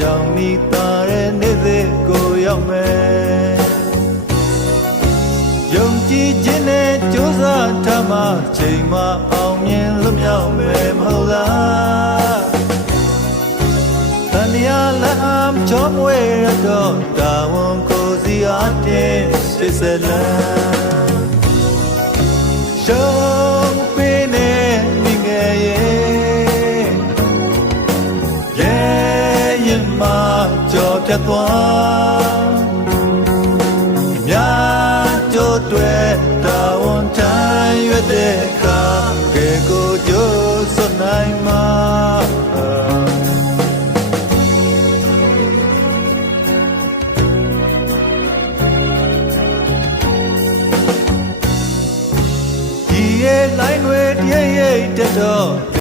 ရောင်နီတာတဲ့နေ့စဉ်ကိုရောက်မယ်ယုံကြည်ခြင်းနဲ့ကြိုးစားထားမှချိန်မှအောင်မြင်လွတ်မြောက်မယ်မဟုတ်လားတန်ရာလမ်းချောမွေရတော့တာဝန်ကိုစီအားတင်စိတ်ဆက်လန်းရှုံးပေးနေမိငယ်ရဲ့မှာကြော်ပြတ်သွားများကြိုးတွေတာဝန်ထမ်းရွက်တဲ့